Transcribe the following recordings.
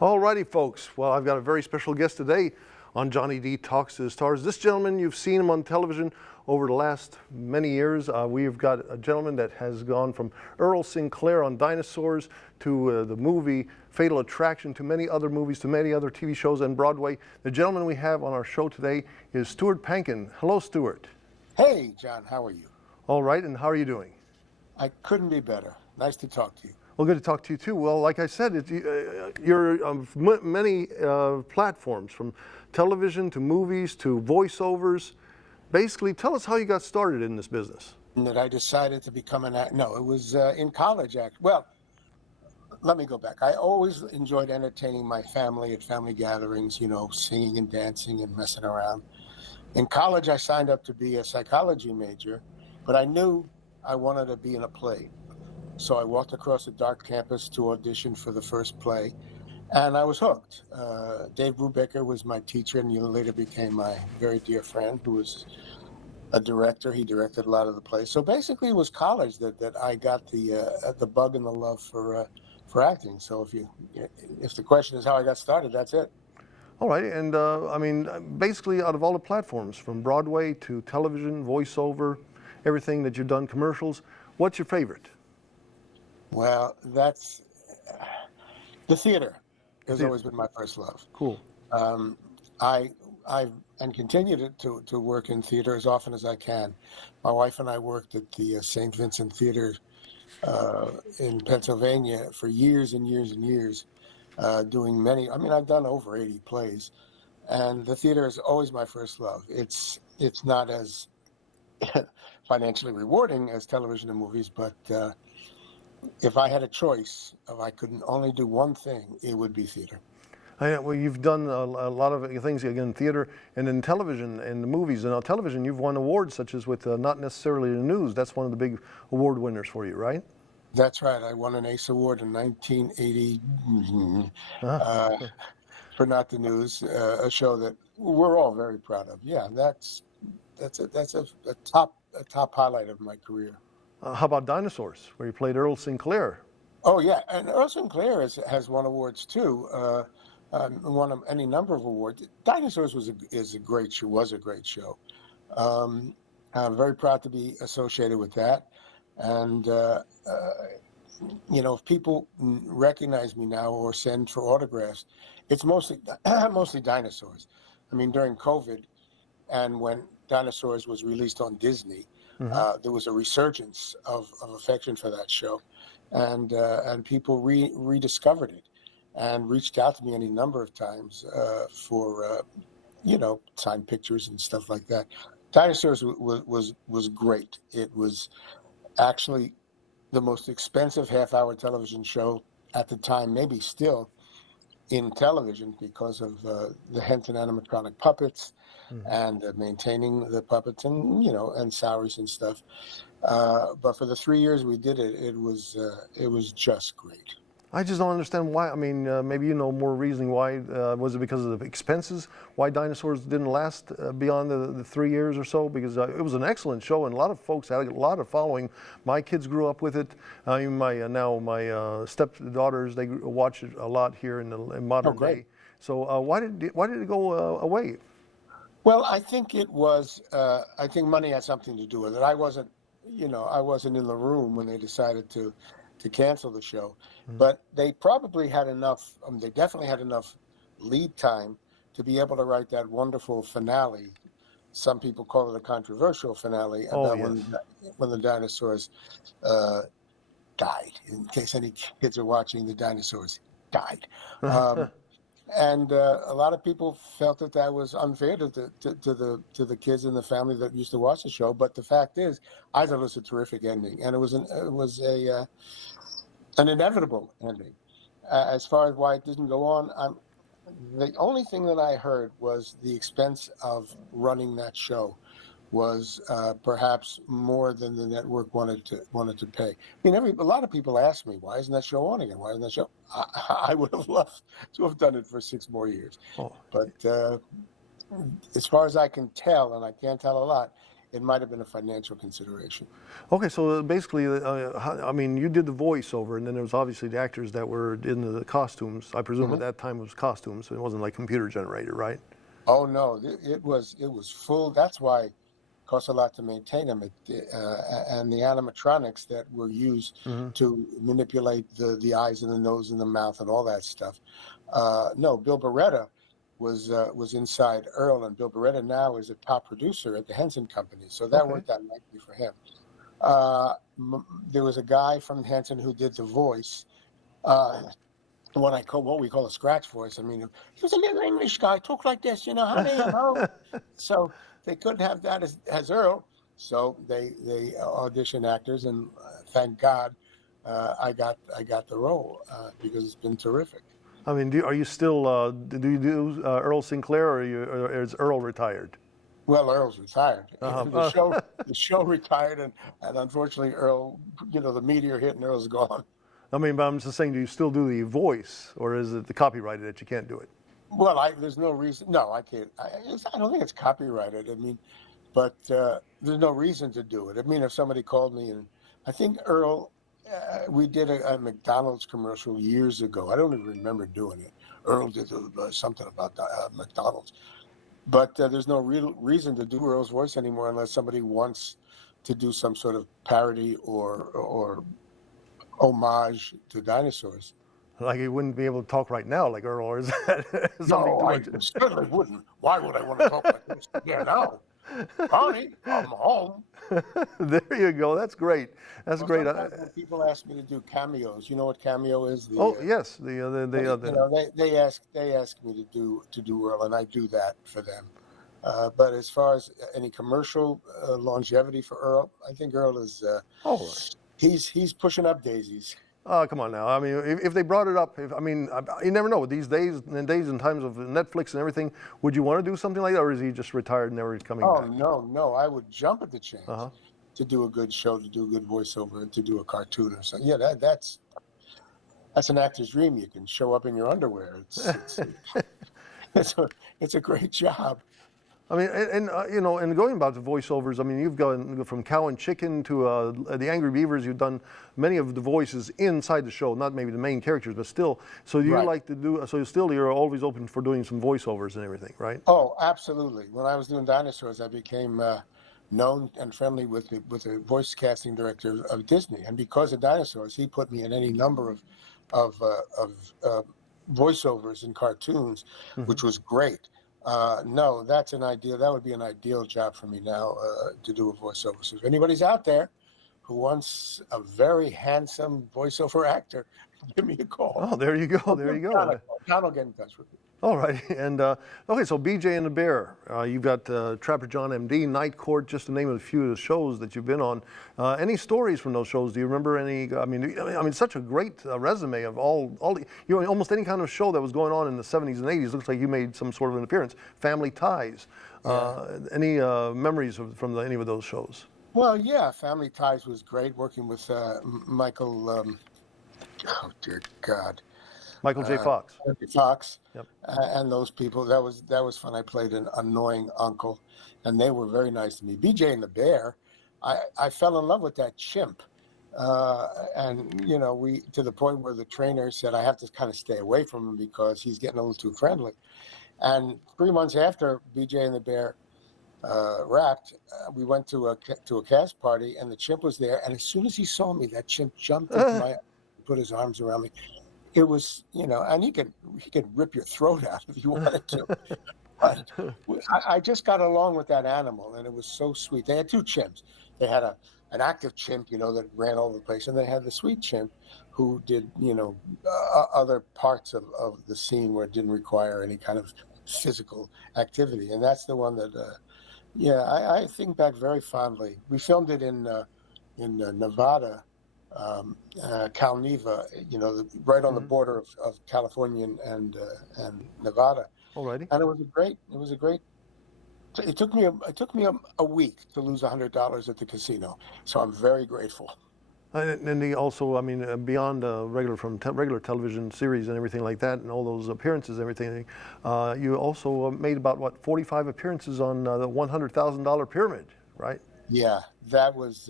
Alrighty, folks. Well, I've got a very special guest today on Johnny D Talks to the Stars. This gentleman, you've seen him on television over the last many years. We've got a gentleman that has gone from Earl Sinclair on Dinosaurs to the movie Fatal Attraction, to many other movies, to many other TV shows and Broadway. The gentleman we have on our show today is Stuart Pankin. Hello, Stuart. Hey, John, how are you? All right, and how are you doing? I couldn't be better. Nice to talk to you. Well, good to talk to you too. Well, like I said, you're on many platforms, from television to movies to voiceovers. Basically, tell us how you got started in this business. That I decided to become an actor. No, it was in college. Well, let me go back. I always enjoyed entertaining my family at family gatherings, singing and dancing and messing around. In college, I signed up to be a psychology major, but I knew I wanted to be in a play. So I walked across the dark campus to audition for the first play, and I was hooked. Dave Brubaker was my teacher, and he later became my very dear friend, who was a director. He directed a lot of the plays. So basically, it was college that I got the bug and the love for acting. So if the question is how I got started, that's it. All right, and I mean, basically, out of all the platforms, from Broadway to television, voiceover, everything that you've done, commercials, what's your favorite? Well, that's the theater has always been my first love. Cool. I continue to work in theater as often as I can. My wife and I worked at the St. Vincent Theater in Pennsylvania for years and years and years, doing many. I mean, I've done over 80 plays, and the theater is always my first love. It's not as financially rewarding as television and movies, but if I had a choice, if I could only do one thing, it would be theater. Well, you've done a lot of things, again, theater and in television and the movies. And on television, you've won awards, such as with Not Necessarily the News. That's one of the big award winners for you, right? That's right. I won an ACE Award in 1980 for Not the News, a show that we're all very proud of. Yeah, that's a top highlight of my career. How about Dinosaurs, where you played Earl Sinclair? Oh yeah, and Earl Sinclair has won awards too. Won any number of awards. Dinosaurs was a great show. I'm very proud to be associated with that. And if people recognize me now or send for autographs, it's mostly Dinosaurs. I mean, during COVID, and when Dinosaurs was released on Disney, there was a resurgence of affection for that show, and people rediscovered it and reached out to me any number of times for signed pictures and stuff like that. Dinosaurs was great. It was actually the most expensive half-hour television show at the time, maybe still, in television, because of the Henson animatronic puppets and maintaining the puppets and salaries and stuff. But for the 3 years we did it, it was just great. I just don't understand why. I mean, maybe you know more reasoning why. Was it because of the expenses? Why Dinosaurs didn't last beyond the 3 years or so? Because it was an excellent show, and a lot of folks had a lot of following. My kids grew up with it. Even my stepdaughters, they watch it a lot here in modern day. So why did it go away? Well, I think it was. I think money had something to do with it. I wasn't in the room when they decided to cancel the show, but they probably had enough. They definitely had enough lead time to be able to write that wonderful finale. Some people call it a controversial finale about when the dinosaurs died. In case any kids are watching, the dinosaurs died. And a lot of people felt that was unfair to the kids in the family that used to watch the show. But the fact is, I thought it was a terrific ending, and it was an inevitable ending. As far as why it didn't go on, the only thing that I heard was the expense of running that show was perhaps more than the network wanted to pay. I mean, a lot of people ask me, why isn't that show on again? Why isn't that show? I would have loved to have done it for 6 more years. But as far as I can tell, and I can't tell a lot, it might have been a financial consideration. Okay, so basically, I mean, you did the voiceover, and then there was obviously the actors that were in the costumes. I presume at that time it was costumes, so it wasn't like computer generated, right? Oh no, it was full. That's why it costs a lot to maintain them. And the animatronics that were used to manipulate the eyes and the nose and the mouth and all that stuff. No, Bill Beretta was inside Earl, and Bill Beretta now is a top producer at the Henson Company, so that Okay. worked out nicely for him. There was a guy from Henson who did the voice. What we call a scratch voice. I mean, he was a little English guy, talk like this, how they am. So they couldn't have that as Earl. So they audition actors, and thank God I got the role because it's been terrific. I mean, are you still, do you do Earl Sinclair, or is Earl retired? Well, Earl's retired. Uh-huh. The show retired, and unfortunately Earl, the meteor hit and Earl's gone. I mean, but I'm just saying, do you still do the voice, or is it the copyrighted that you can't do it? Well, there's no reason. No, I can't. I don't think it's copyrighted. I mean, but there's no reason to do it. I mean, if somebody called me, and I think Earl, we did a McDonald's commercial years ago. I don't even remember doing it. Earl did something about McDonald's, but there's no real reason to do Earl's voice anymore unless somebody wants to do some sort of parody or homage to dinosaurs. Like he wouldn't be able to talk right now like Earl, or is that something No, too I much? certainly wouldn't. Why would I want to talk like this? Yeah, no. Honey, I'm home. There you go. That's great. That's Well, great. sometimes when people ask me to do cameos, you know what cameo is? Oh yes, They ask me to do Earl, and I do that for them. But as far as any commercial longevity for Earl, I think Earl is oh, he's pushing up daisies. come on now. I mean, if they brought it up, you never know. These days and times of Netflix and everything, would you want to do something like that, or is he just retired and never coming Oh back? no, I would jump at the chance Uh-huh. to do a good show, to do a good voiceover, to do a cartoon or something. Yeah, that's an actor's dream. You can show up in your underwear. It's a great job. I mean, and going about the voiceovers, I mean, you've gone from Cow and Chicken to the Angry Beavers. You've done many of the voices inside the show, not maybe the main characters, but still. So you Right. like to do, so still you're always open for doing some voiceovers and everything, right? Oh, absolutely. When I was doing Dinosaurs, I became known and friendly with the voice casting director of Disney, and because of Dinosaurs, he put me in any number of voiceovers in cartoons, which was great. No, that's an ideal. That would be an ideal job for me now to do a voiceover. So if anybody's out there who wants a very handsome voiceover actor, give me a call. Oh, there you go. There you go. John will get in touch with you. All right. And okay, so BJ and the Bear. You've got Trapper John M.D., Night Court, just to name a few of the shows that you've been on. Any stories from those shows? Do you remember any? I mean, such a great resume of almost any kind of show that was going on in the 70s and 80s. Looks like you made some sort of an appearance. Family Ties. Any memories from any of those shows? Well, yeah, Family Ties was great. Working with Michael. Oh dear God. Michael J. Fox. Fox. Yep. And those people. That was fun. I played an annoying uncle, and they were very nice to me. BJ and the Bear. I fell in love with that chimp, and we to the point where the trainer said I have to kind of stay away from him because he's getting a little too friendly. And 3 months after BJ and the Bear wrapped, we went to a cast party, and the chimp was there. And as soon as he saw me, that chimp jumped into put his arms around me. It was, and he could rip your throat out if you wanted to. But I just got along with that animal, and it was so sweet. They had two chimps. They had an active chimp, that ran all over the place, and they had the sweet chimp who did, other parts of the scene where it didn't require any kind of physical activity. And that's the one that, I think back very fondly. We filmed it in Nevada. Calneva, right on the border of California and Nevada. Alrighty. And it was a great. It took me a week to lose $100 at the casino, so I'm very grateful. And he also, beyond regular television series and everything like that, and all those appearances, and everything, you also made about 45 appearances on the $100,000 Pyramid. right? Yeah, that was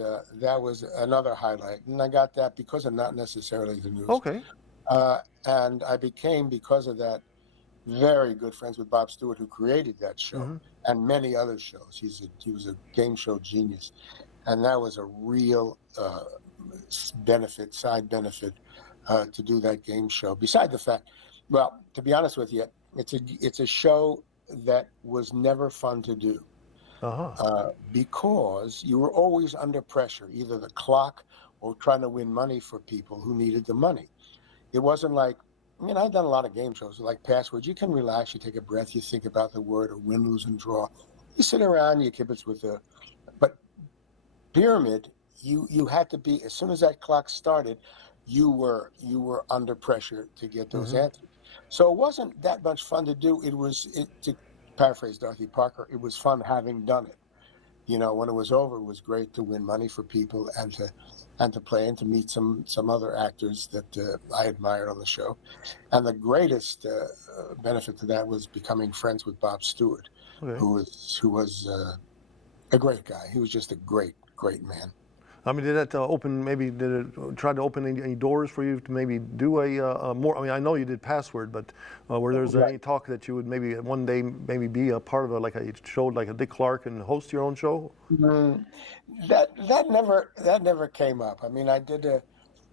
another highlight, and I got that because of not necessarily the news. Okay. And I became, because of that, very good friends with Bob Stewart, who created that show Hmm. and many other shows. He was a game show genius, and that was a real side benefit, to do that game show. Beside the fact, well, to be honest with you, it's a show that was never fun to do, Uh-huh. because you were always under pressure, either the clock or trying to win money for people who needed the money. It wasn't like, I mean, I've done a lot of game shows like Password. You can relax, you take a breath, you think about the word, or win, lose, and draw. You sit around, you kibitz with the, but Pyramid, you had to be, as soon as that clock started, you were under pressure to get those Hmm. answers. So it wasn't that much fun to do. To paraphrase Dorothy Parker, it was fun having done it. You know, when it was over, it was great to win money for people, and to play and to meet some other actors that I admired on the show. And the greatest benefit to that was becoming friends with Bob Stewart, Okay. who was a great guy. He was just a great man. I mean, did that did it try to open any doors for you to maybe do a more, I mean, I know you did Password, but were there's Right. any talk that you would maybe one day maybe be a part of like a show like a Dick Clark and host your own show? Mm, that never came up. I mean, I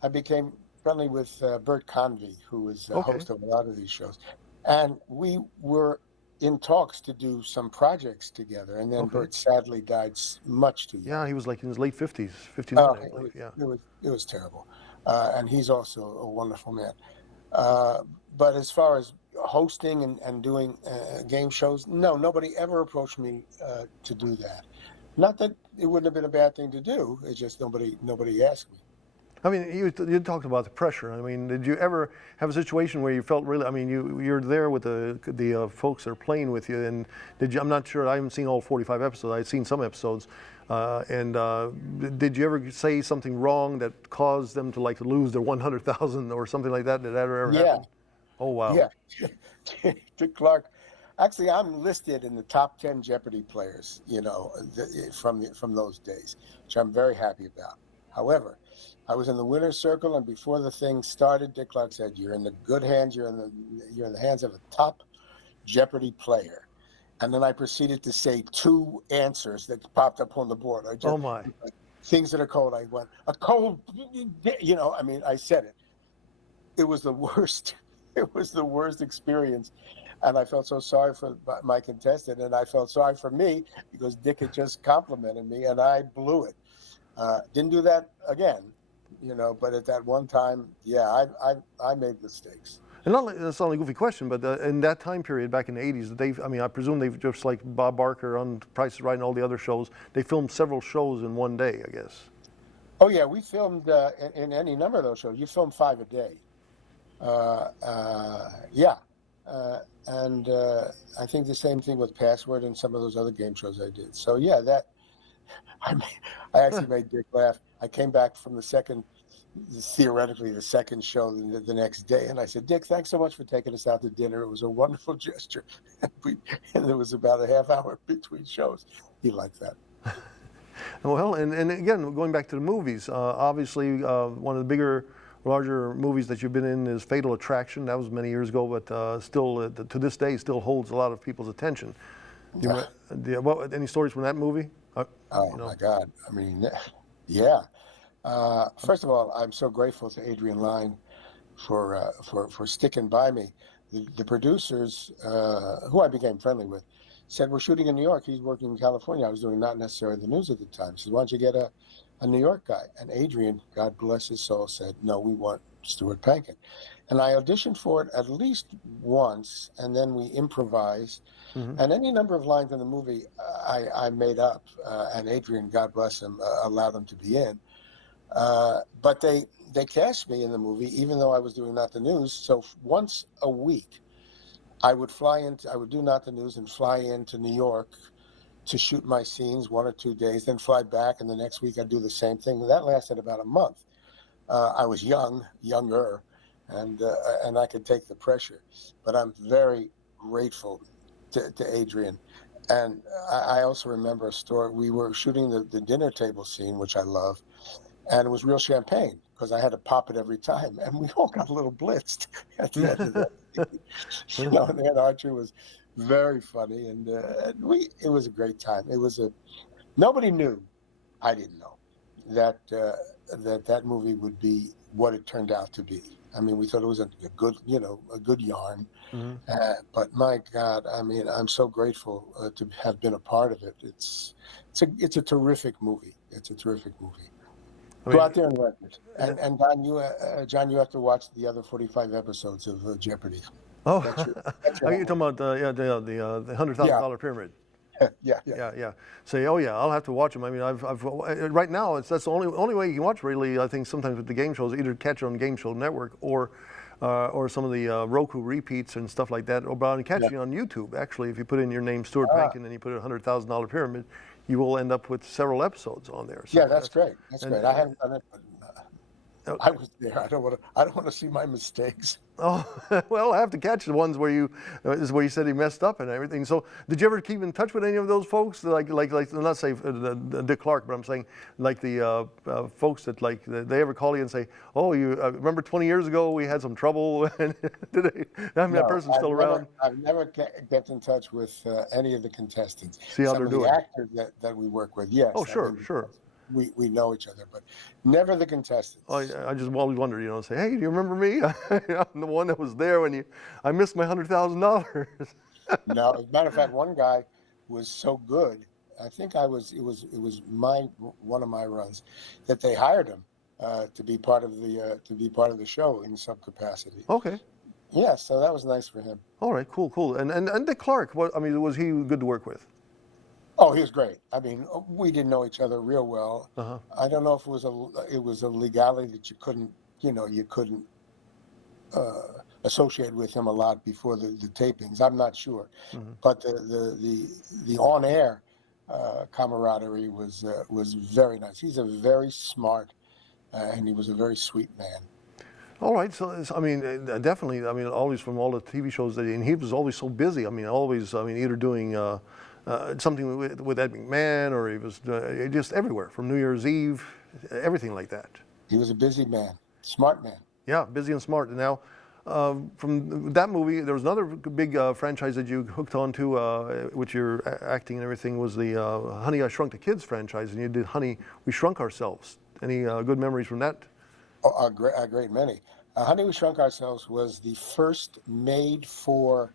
became friendly with Bert Convy, who was a Okay. host of a lot of these shows, and we were in talks to do some projects together. And then Okay. Bert sadly died much too young. Yeah, he was like in his late 50s, 59, Oh, I believe. Yeah. it was terrible, and he's also a wonderful man. Uh, but as far as hosting and doing game shows, no, nobody ever approached me to do that. Not that it wouldn't have been a bad thing to do. It's just nobody asked me. I mean, you talked about the pressure. I mean, did you ever have a situation where you felt really? I mean, you're there with the folks that are playing with you, and did you? I'm not sure. I haven't seen all 45 episodes. I've seen some episodes, and did you ever say something wrong that caused them to like lose their 100,000 or something like that? Did that ever Yeah, happen? Oh wow. yeah. To Clark, actually, I'm listed in the top 10 Jeopardy players. You know, from those days, which I'm very happy about. However, I was in the winner's circle, and before the thing started, Dick Clark said, "You're in the good hands. You're in the hands of a top Jeopardy player." And then I proceeded to say two answers that popped up on the board. I Oh just my. things that are cold. I went a cold. You know, I mean, I said it. It was the worst. It was the worst experience, and I felt so sorry for my contestant, and I felt sorry for me because Dick had just complimented me, and I blew it. Didn't do that again, you know. But at that one time, yeah, I made mistakes. And not, that's not a goofy question, but in that time period back in the 80s, I mean, I presume they've just like Bob Barker on Price is Right and all the other shows, they filmed several shows in one day, I guess. Oh yeah, we filmed in any number of those shows. You film 5 a day. Yeah, and I think the same thing with Password and some of those other game shows I did. So yeah, that I made, I actually made Dick laugh. I came back from theoretically the second show the next day, and I said, "Dick, thanks so much for taking us out to dinner. It was a wonderful gesture." And there was about a half hour between shows. He liked that. Well, and again, going back to the movies, obviously one of the bigger, larger movies that you've been in is Fatal Attraction. That was many years ago, but still, to this day, still holds a lot of people's attention. Any stories from that movie? Oh You know, my God! I mean, yeah. First of all, I'm so grateful to Adrian Lyne for sticking by me. The producers, who I became friendly with, said, "We're shooting in New York." He's working in California. I was doing not necessarily the news at the time. He said, "Why don't you get a New York guy?" And Adrian, God bless his soul, said, "No, we want Stuart Pankin." And I auditioned for it at least once, and then we improvised. hmm And any number of lines in the movie I made up, and Adrian, God bless him, allowed them to be in. But they cast me in the movie, even though I was doing not the news. So once a week, I would do not the news and fly into New York to shoot my scenes 1 or 2 days, then fly back, and the next week I'd do the same thing. That lasted about a month. I was younger, and I could take the pressure. But I'm very grateful to Adrian, And I also remember a story. We were shooting the dinner table scene, which I love, and it was real champagne because I had to pop it every time, and we all got a little blitzed at the end of that. And then Archer was very funny, and it was a great time. It was a nobody knew, I didn't know that movie would be what it turned out to be. I mean, we thought it was a good, a good yarn. Mhm. But my God, I mean, I'm so grateful to have been a part of it. It's a terrific movie. It's a terrific movie. I Go mean, out there and rent it. And John, you have to watch the other 45 episodes of Jeopardy. oh, That's your are you talking homework. about the Yeah, $100,000 pyramid? yeah. Yeah, yeah. Say, oh yeah, I'll have to watch them. I mean, right now that's the only way you can watch. Really, I think sometimes with the game shows, either catch it on Game Show Network or some of the Roku repeats and stuff like that. Or but I'm Yeah. catching on YouTube. Actually, if you put in your name Stuart Ah, Pankin and you put a $100,000 pyramid, you will end up with several episodes on there. yeah, So that's that's great. That's and great. I haven't done it, but uh, I was there. I don't want to see my mistakes. oh, well, I have to catch the ones where this is where you said he messed up and everything. So, did you ever keep in touch with any of those folks? Like not say Dick Clark, but I'm saying like the folks that they ever call you and say, "Oh, you remember 20 years ago we had some trouble?" And I mean, that No, person's still around. I've never get in touch with any of the contestants. See how Some they're of the doing. actors that we work with, Oh, yes. I sure, mean, sure. we know each other, but never the I, contestants. I just always wondered, say, "Hey, do you remember me? I'm the one that was there when I missed my $100,000." No, as a matter of fact, one guy was so good. I think it was one of my runs that they hired him to be part of the show in some capacity. Okay. Yeah, so that was nice for him. All right. Cool. Cool. And Dick Clark. What I mean, was he good to work with? Oh, he was great. I mean, we didn't know each other real well. Uh huh. I don't know if it was a legality that you couldn't associate with him a lot before the tapings. I'm not sure, Hmm. but the on air camaraderie was very nice. He's a very smart and he was a very sweet man. All right, so I mean, definitely. I mean, always from all the TV shows and he was always so busy. I mean, always. I mean, either doing something with Ed McMahon, or he was just everywhere from New Year's Eve, everything like that. He was a busy man, smart man. Yeah, busy and smart. And now, from that movie, there was another big franchise that you hooked onto, with your acting and everything, was the Honey, I Shrunk the Kids franchise, and you did Honey, We Shrunk Ourselves. Any good memories from that? Oh, a great many. Honey, We Shrunk Ourselves was the first made-for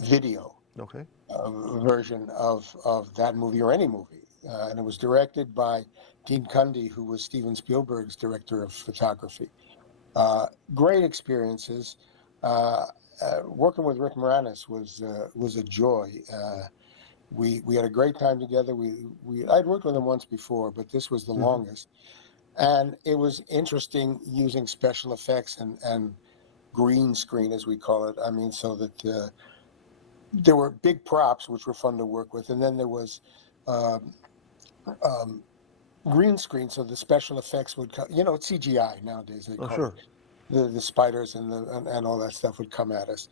video Okay. version of that movie or any movie. And it was directed by Dean Cundy, who was Steven Spielberg's director of photography. Great experiences. Working with Rick Moranis was a joy. We had a great time together. I'd worked with him once before, but this was the Hmm. longest. And it was interesting using special effects and green screen, as we call it. I mean, so that there were big props, which were fun to work with, and then there was um, um, green screen, so the special effects would come. It's CGI nowadays. They Oh, call it sure. the spiders and all that stuff would come at us.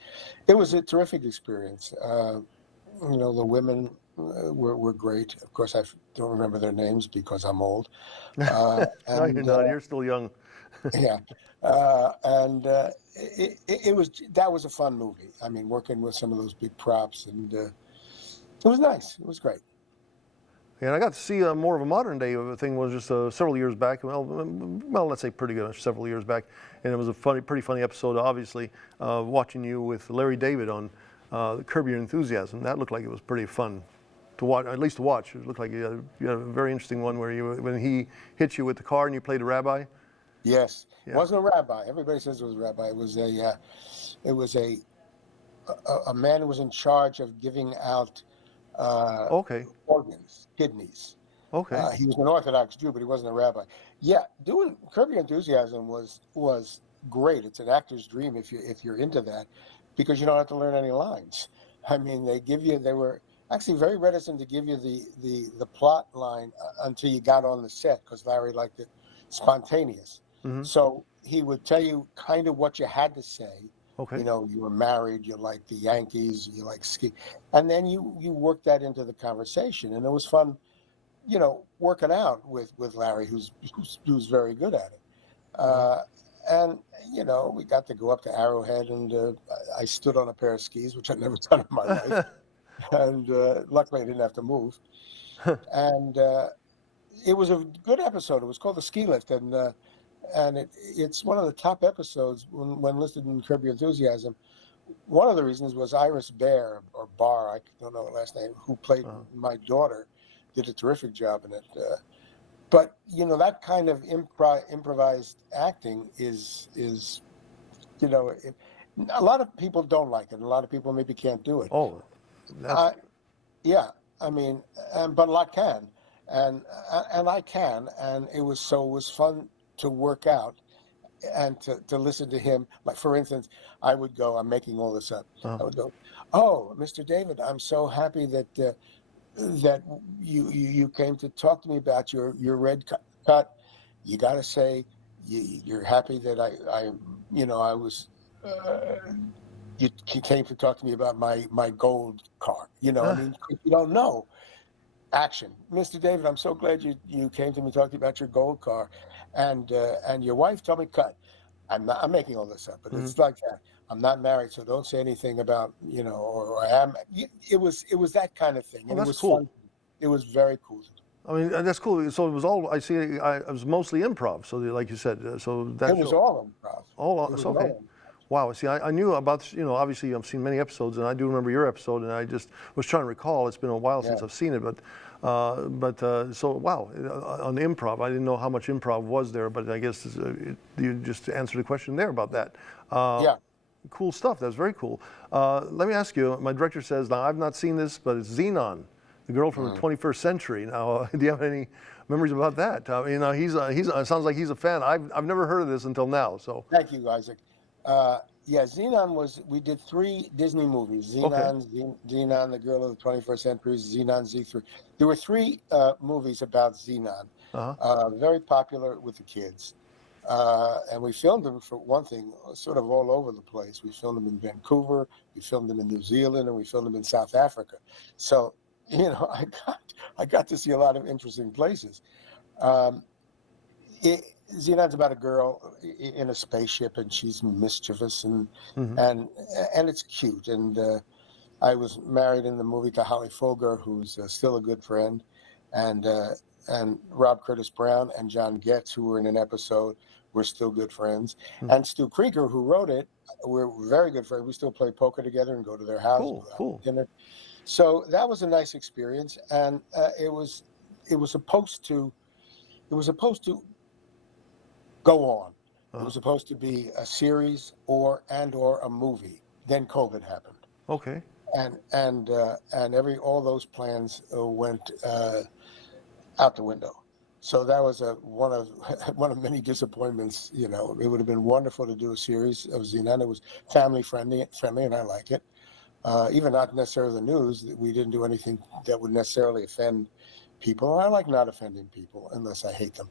It was a terrific experience. The women were great. Of course, I don't remember their names because I'm old. No, you're And not. You're still young. yeah, and that was a fun movie. I mean, working with some of those big props, and it was nice. It was great. And I got to see more of a modern day thing. Was just several years back. Well, let's say pretty good, several years back, and it was a pretty funny episode. Obviously, watching you with Larry David on Curb Your Enthusiasm. That looked like it was pretty fun to watch, at least to watch. It looked like you had a very interesting one where when he hit you with the car and you played a rabbi. Yes, it Yeah. wasn't a rabbi. Everybody says it was a rabbi. It was a man who was in charge of giving out uh, Okay. organs, kidneys. Okay. He was an Orthodox Jew, but he wasn't a rabbi. Yeah, doing Curb Your Enthusiasm was great. It's an actor's dream if you're into that, because you don't have to learn any lines. I mean, they were actually very reticent to give you the plot line until you got on the set, because Larry liked it spontaneous. Hmm. So he would tell you kind of what you had to say, Okay. You know, you were married, you like the Yankees, you like ski, and then you work that into the conversation, and it was fun, you know, working out with Larry, who's very good at it. Uh, Uh, and you know, we got to go up to Arrowhead, and I stood on a pair of skis, which I'd never done in my life, and luckily I didn't have to move. And it was a good episode. It was called the Ski Lift, and it's one of the top episodes when listed in Curb Your Enthusiasm. One of the reasons was Iris Bear or Barr, I don't know her last name, who played uh, my daughter, did a terrific job in it. But you know, that kind of improvised acting is you know, a lot of people don't like it. A lot of people maybe can't do it. oh, that's Uh, yeah, I mean, but a lot can, and I can, and it was fun to work out and to listen to him. Like for instance, I would go. I'm making all this up. uh, I would go, "Oh, Mr. David, I'm so happy that you came to talk to me about your red cut. You got to say you're happy that I you know I was." You came to talk to me about my gold car. You know, I uh, mean, you don't know action, Mr. David. I'm so glad you came to me talking about your gold car, and your wife told me cut. I'm making all this up, but mhm. it's like that. I'm not married, so don't say anything about you know or I am. It was that kind of thing, Oh, and it that's was cool. fun. It was very cool to do. I mean, that's cool. So it was all, I see, it was mostly improv. So like you said, so It that was show, all improv. all, It was so okay. all Wow. See, I knew about, obviously I've seen many episodes and I do remember your episode and I just was trying to recall. It's been a while improv. since I've seen it, so wow, on improv, I didn't know how much improv was there, but I guess you just answered the question there about that. Uh, Yeah, Cool stuff. That's very cool. Let me ask you. My director says now I've not seen this, but it's Xenon, the girl from the yeah. 21st century. Now, do you have any memories about that? He's sounds like he's a fan. I've never heard of this until now. So Thank you, Isaac. Yeah, Xenon was. We did 3 Disney movies: okay. Xenon, the Girl of the 21st Century, Xenon Z3. There were 3 movies about Xenon, Uh-huh. very popular with the kids, and we filmed them for one thing, sort of all over the place. We filmed them in Vancouver, we filmed them in New Zealand, and we filmed them in South Africa. So, you know, I got to see a lot of interesting places. Um, it, Xenon's about a girl in a spaceship, and she's mischievous Hmm. and and it's cute. And I was married in the movie to Holly Fulger, who's still a good friend, and uh, and Rob Curtis Brown and John Getz, who were in an episode, were still good friends. Hmm. And Stu Krieger, who wrote it, we're very good friends. We still play poker together and go to their house, go Cool. out Cool. to dinner. So that was a nice experience, and it was supposed to it was supposed to go on. It Uh-huh. was supposed to be a series or a movie. Then COVID happened, Okay. and every all those plans went out the window. So that was one of one of many disappointments. You know, it would have been wonderful to do a series of Xenon. It was friendly, and I like it. Even not necessarily the news. We didn't do anything that would necessarily offend people. And I like not offending people unless I hate them.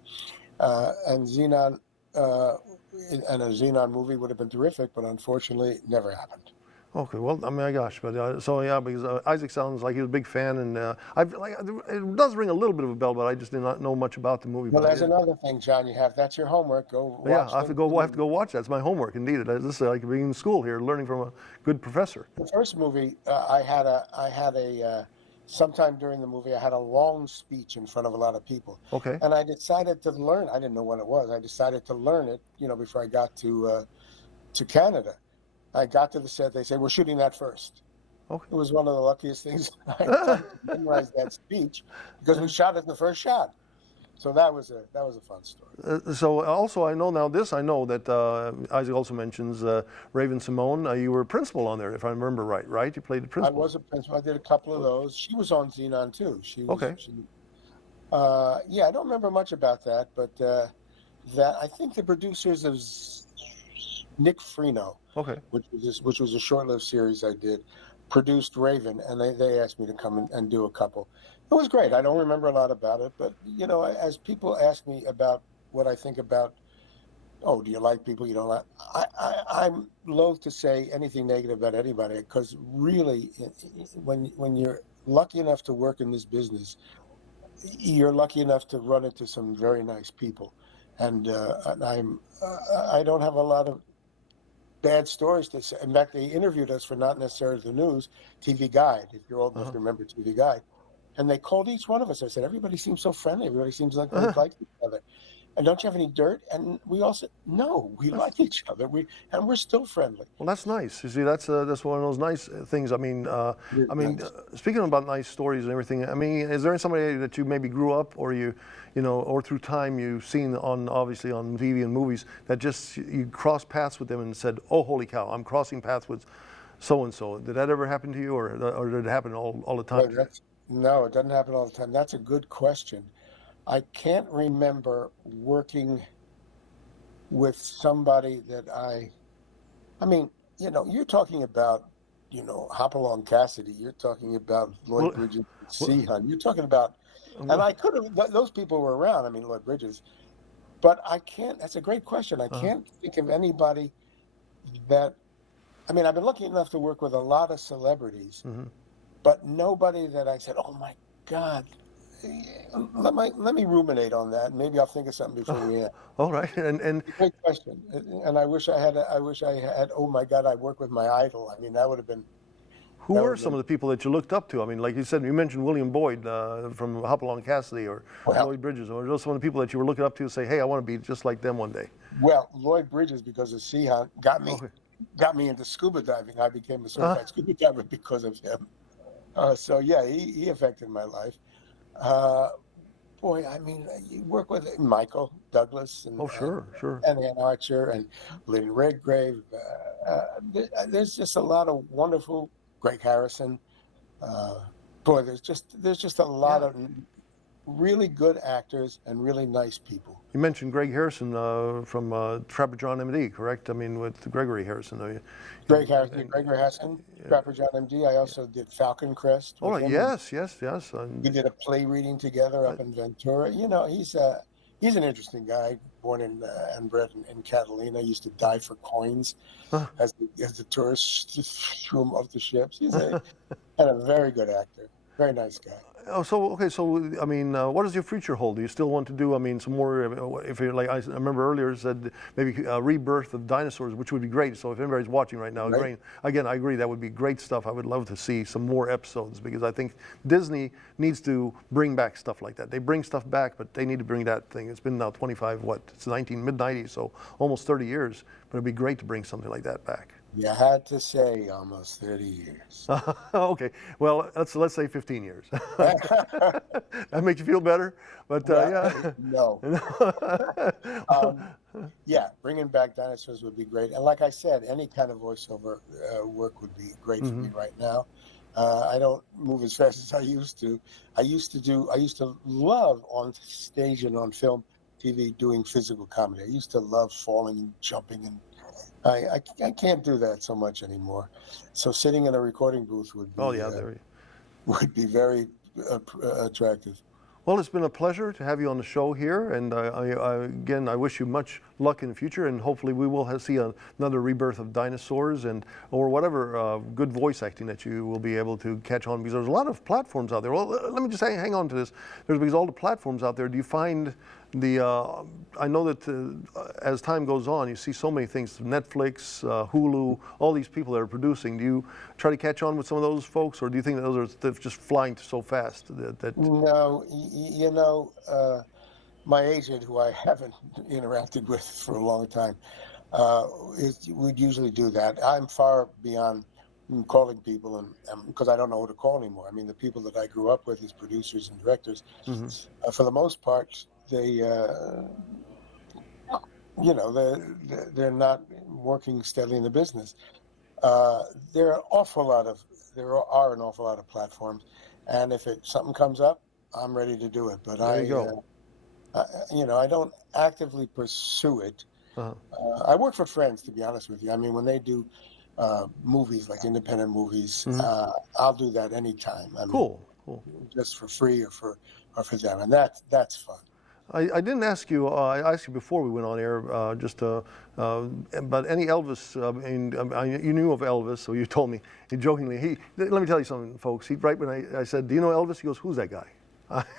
And Xenon uh, and a Xenon movie would have been terrific, but unfortunately, it never happened. Okay. Well, I mean, my gosh, but so yeah, because Isaac sounds like he was a big fan, and I like it does ring a little bit of a bell, but I just did not know much about the movie. Well, But there's another thing, John. You have that's your homework. Go yeah, watch them. I have to go watch that. It's my homework, indeed. This is like being in school here, learning from a good professor. The first movie, I had a sometime during the movie, I had a long speech in front of a lot of people, Okay. and I decided to learn. I didn't know what it was. I decided to learn it, you know, before I got to Canada. I got to the set. They said, "We're shooting that first." Okay. It was one of the luckiest things I've done to memorize that speech because we shot it in the first shot. So that was a fun story. So also I know now this I know that Isaac also mentions Raven Simone. You were principal on there, if I remember right. Right? You played the I principal. was a principal. I did a couple of those. She was on Xenon too. Okay. Yeah, I don't remember much about that, but that I think the producers of Nick Freno, Okay. which was a short-lived series I did, produced Raven, and they asked me to come and do a couple. It was great. I don't remember a lot about it, but you know, as people ask me about what I think about oh, do you like people you don't like? I'm loath to say anything negative about anybody because really, when you're lucky enough to work in this business, you're lucky enough to run into some very nice people, and I don't have a lot of bad stories to say. In fact, they interviewed us for Not Necessarily the News, TV Guide, if you're old enough to remember TV Guide, and they called each one of us. I said, everybody seems so friendly. Everybody seems like they like each other. And don't you have any dirt? And we all said, no, we like each other. We're still friendly. Well, that's nice. You see, that's one of those nice things. Thanks. Speaking about nice stories and everything. I mean, is there somebody that you maybe grew up, or or through time you've seen obviously on TV and movies that just you crossed paths with them and said, "Oh, holy cow, I'm crossing paths with so and so." Did that ever happen to you, or did it happen all the time? No, it doesn't happen all the time. That's a good question. I can't remember working with somebody that I mean, you're talking about, Hopalong Cassidy. You're talking about Lloyd Bridges, Seahun. You're talking about, and I could have, those people were around. I mean, Lloyd Bridges, but I can't, that's a great question. I can't think of anybody that, I mean, I've been lucky enough to work with a lot of celebrities, but nobody that I said, oh my God, let me ruminate on that. Maybe I'll think of something before we end. All right, and Great question. And I wish I had. Oh my God, I work with my idol. I mean, that would have been. who were some of the people that you looked up to? I mean, like you said, you mentioned William Boyd from Hopalong Cassidy, or Lloyd Bridges, or those some of the people that you were looking up to, say, "Hey, I want to be just like them one day." Well, Lloyd Bridges, because of Seahun, got me into scuba diving. I became a certified scuba diver because of him. So yeah, he affected my life. Boy, I mean, you work with Michael Douglas and Sure. and Ann Archer and Lynn Redgrave. There's just a lot of wonderful, Greg Harrison. Boy, there's just a lot of really good actors and really nice people. You mentioned Greg Harrison from Trapper John M.D., correct? I mean, with Gregory Harrison. Greg Harrison, Trapper John M.D. I also did Falcon Crest. Oh, yes. We did a play reading together up in Ventura. He's an interesting guy, born and bred in Catalina. Used to die for coins as the tourists threw him off the ships. He's and a very good actor, very nice guy. Oh, so I mean, what does your future hold? Do you still want to do, I mean, some more? If you're like, I remember earlier said maybe a rebirth of Dinosaurs, which would be great. So if anybody's watching right now, again, I agree that would be great stuff. I would love to see some more episodes because I think Disney needs to bring back stuff like that. They bring stuff back, but they need to bring that thing. It's been now it's mid-90s, so almost 30 years. But it'd be great to bring something like that back. You had to say almost 30 years. Okay, well, let's say 15 years. That makes you feel better, but yeah. No. Yeah, bringing back Dinosaurs would be great. And like I said, any kind of voiceover work would be great for me right now. I don't move as fast as I used to. I used to love on stage and on film, TV, doing physical comedy. I used to love falling and jumping, and I can't do that so much anymore. So sitting in a recording booth would be very attractive. Well, it's been a pleasure to have you on the show here, and again, I wish you much luck in the future, and hopefully we will see another rebirth of Dinosaurs or whatever good voice acting that you will be able to catch on, because there's a lot of platforms out there. Well, let me just hang on to this. Because all the platforms out there, do you find I know that as time goes on, you see so many things, Netflix, Hulu, all these people that are producing. Do you try to catch on with some of those folks, or do you think that those are just flying so fast that No, my agent, who I haven't interacted with for a long time, would usually do that. I'm far beyond calling people, and because I don't know who to call anymore. I mean, the people that I grew up with as producers and directors, for the most part, they're not working steadily in the business. There are an awful lot of platforms, and if something comes up, I'm ready to do it. But I don't actively pursue it. I work for friends, to be honest with you. I mean, when they do movies, like independent movies, I'll do that anytime. I mean, cool. Just for free or for them, and that's fun. I didn't ask you. I asked you before we went on air, but any Elvis. You knew of Elvis, so you told me jokingly. Let me tell you something, folks. Right when I said, "Do you know Elvis?" He goes, "Who's that guy?"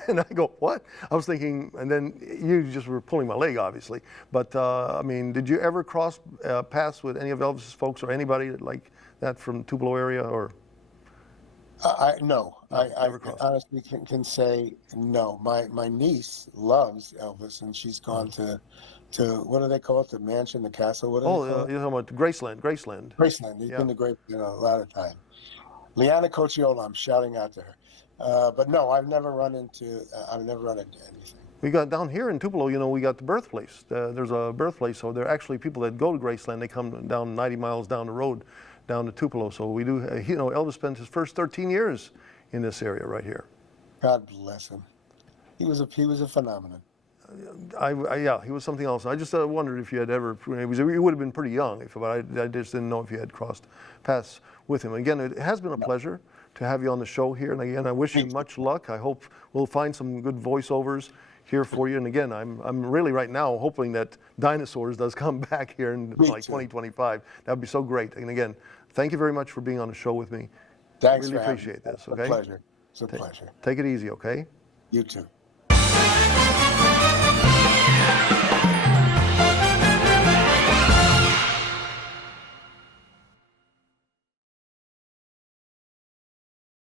And I go, "What?" I was thinking, and then you just were pulling my leg, obviously. But I mean, did you ever cross paths with any of Elvis's folks or anybody like that from Tupelo area, or? No, I honestly can say no. My niece loves Elvis, and she's gone to what do they call it? The mansion, the castle. What do they call it? You're talking about Graceland. Graceland. Graceland. He's Yeah. been to Graceland a lot of time. Liana Cocciola, I'm shouting out to her. But no, I've never run into anything. We got down here in Tupelo, we got the birthplace. There's a birthplace, so there are actually people that go to Graceland. They come down 90 miles down the road, down to Tupelo. So we do, Elvis spent his first 13 years in this area right here. God bless him. He was a phenomenon. Yeah, he was something else. I just wondered if you had ever, you would have been pretty young, but I just didn't know if you had crossed paths with him. Again, it has been a pleasure to have you on the show here. And again, I wish you much luck. I hope we'll find some good voiceovers here for you. And again, I'm really right now hoping that Dinosaurs does come back here in like 2025. That would be so great. And again, thank you very much for being on the show with me. Thanks really for appreciate this. Okay. It's a pleasure. It's a pleasure. Take it easy, okay? You too.